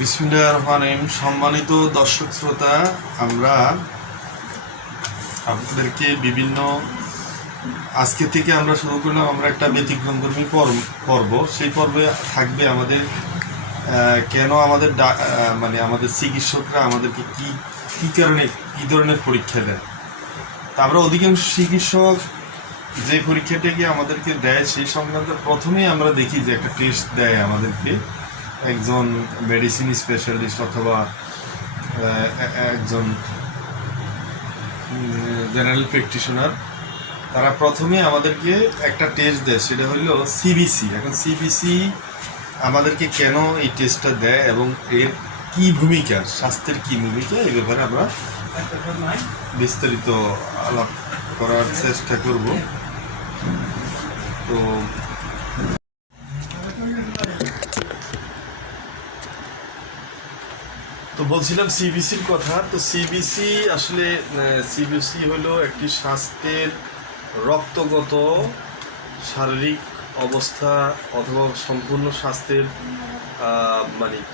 বিসমিল্লাহির রহমানির রহিম। সম্মানিত দর্শক শ্রোতা, আমরা আপনাদেরকে আজকে থেকে আমরা শুরু করলাম আমরা একটা ব্যতিক্রমধর্মী পর্ব। সেই পর্বে থাকবে আমাদের কেন আমাদের আমাদের চিকিৎসকরা আমাদেরকে কী কারণে কী ধরনের পরীক্ষা দেন। তা আমরা অধিকাংশ চিকিৎসক যে পরীক্ষাটাকে আমাদেরকে দেয় সেই সংক্রান্ত প্রথমেই আমরা দেখি যে একটা টেস্ট দেয় আমাদেরকে একজন মেডিসিন স্পেশালিস্ট অথবা একজন জেনারেল প্র্যাকটিশনার। তারা প্রথমে আমাদেরকে একটা টেস্ট দেয়, সেটা হলো সিবিসি। এখন সিবিসি আমাদেরকে কেন এই টেস্টটা দেয় এবং এর কী ভূমিকা, স্বাস্থ্যের কী ভূমিকা, এই ব্যাপারে আমরা বিস্তারিত আলাপ করার চেষ্টা করব। তো বলছিলাম সিবিসির কথা। তো সিবিসি আসলে সিবিসি হলো একটি স্বাস্থ্যের রক্তগত শারীরিক অবস্থা অথবা সম্পূর্ণ স্বাস্থ্যের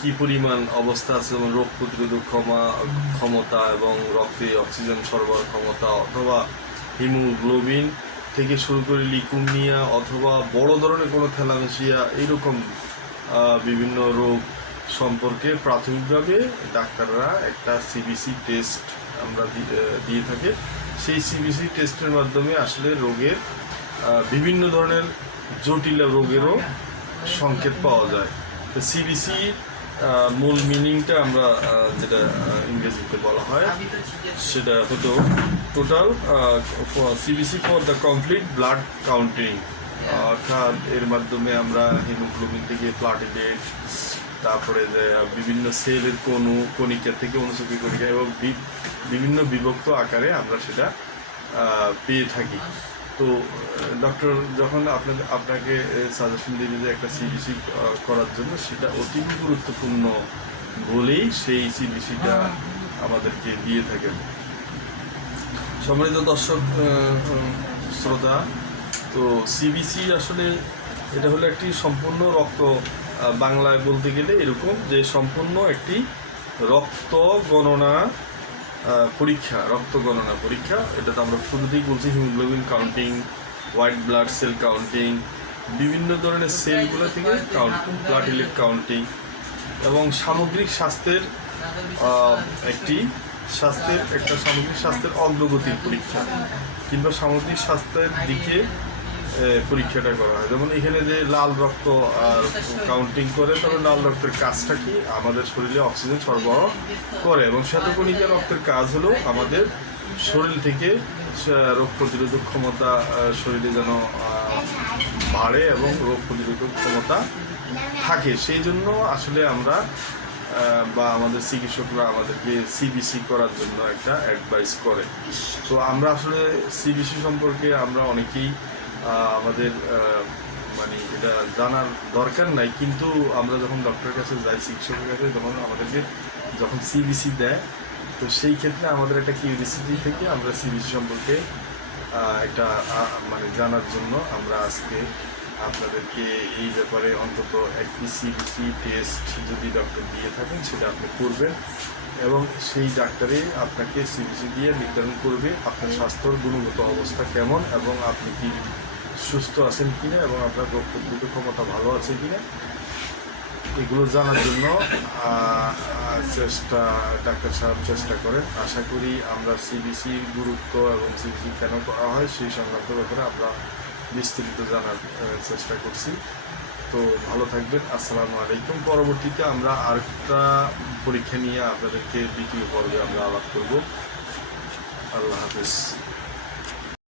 কী পরিমাণ অবস্থা আছে, যেমন রোগ প্রতিরোধক ক্ষমতা এবং রক্তে অক্সিজেন সরবরাহ ক্ষমতা অথবা হিমোগ্লোবিন থেকে শুরু করে লিকুমিয়া অথবা বড় ধরনের কোনো থ্যালাসেমিয়া এইরকম বিভিন্ন রোগ সম্পর্কে প্রাথমিকভাবে ডাক্তাররা একটা সিবিসি টেস্ট আমরা দিয়ে থাকে। সেই সিবিসি টেস্টের মাধ্যমে আসলে রোগের বিভিন্ন ধরনের জটিল রোগেরও সংকেত পাওয়া যায়। তো সিবিসি মূল মিনিংটা আমরা যেটা ইংরেজিতে বলা হয় সেটা হলো total CBC for the complete blood counting. অর্থাৎ এর মাধ্যমে আমরা হিমোগ্লোবিন থেকে প্লাটিলেট, তারপরে যে বিভিন্ন সেলের কণিকা থেকে অনুচক্রী কণিকা এবং বিভিন্ন বিভক্ত আকারে আমরা সেটা পেয়ে থাকি। তো ডক্টর যখন আপনাকে সাজেশন দিবে যে একটা সিবিসি করার জন্য, সেটা অতি গুরুত্বপূর্ণ বলেই সেই সিবিসিটা আমাদেরকে দিয়ে থাকেন। সম্মানিত দর্শক শ্রোতা, তো সিবিসি আসলে এটা হলো একটি সম্পূর্ণ বাংলায় বলতে গেলে এরকম যে সম্পূর্ণ একটি রক্ত গণনা পরীক্ষা। এটা তো আমরা শুরুতেই বলছি haemoglobin counting, white blood cell counting, বিভিন্ন ধরনের সেলগুলো থেকে প্লাটিলেট কাউন্টিং এবং সামগ্রিক স্বাস্থ্যের সামগ্রিক স্বাস্থ্যের অগ্রগতির পরীক্ষা কিংবা সামগ্রিক স্বাস্থ্যের দিকে পরীক্ষাটা করা হয়। যেমন এখানে যে লাল রক্ত কাউন্টিং করে, তবে লাল রক্তের কাজটা কি আমাদের শরীরে অক্সিজেন সরবরাহ করে এবং শ্বেতকণিকা রক্তের কাজ হলো আমাদের শরীর থেকে রোগ প্রতিরোধক ক্ষমতা শরীরে যেন বাড়ে এবং রোগ প্রতিরোধক ক্ষমতা থাকে। সেই জন্য আসলে আমরা বা আমাদের চিকিৎসকরা আমাদেরকে সিবিসি করার জন্য একটা অ্যাডভাইস করে। তো আমরা আসলে সিবিসি সম্পর্কে আমরা অনেকেই আমাদের এটা জানার দরকার নাই, কিন্তু আমরা যখন ডক্টরের কাছে যাই, চিকিৎসকের কাছে, যখন সিবিসি দেয়, তো সেই ক্ষেত্রে আমাদের একটা কিউরিসিটি থেকে আমরা সিবিসি সম্পর্কে একটা জানার জন্য আমরা আজকে আপনাদেরকে এই ব্যাপারে অন্তত একটি সিবিসি টেস্ট যদি ডক্টর দিয়ে থাকেন সেটা আপনি করবেন এবং সেই ডাক্তারই আপনাকে সিবিসি দিয়ে নির্ধারণ করবে আপনার স্বাস্থ্যর গুণগত অবস্থা কেমন এবং আপনি কি সুস্থ আছেন কিনা এবং আপনার রোগ প্রতিরোধক ক্ষমতা ভালো আছে কিনা, এগুলো জানার জন্য ডাক্তার সাহেব চেষ্টা করেন। আশা করি আমরা সিবিসির গুরুত্ব এবং সিবিসি কেন করা হয় সেই সংক্রান্ত ব্যাপারে আমরা বিস্তারিত জানার চেষ্টা করছি। তো ভালো থাকবেন। আসসালামু আলাইকুম। পরবর্তীতে আমরা আরেকটা পরীক্ষা নিয়ে আপনাদেরকে দ্বিতীয় পর্বে আমরা আলাপ করব। আল্লাহ হাফেজ।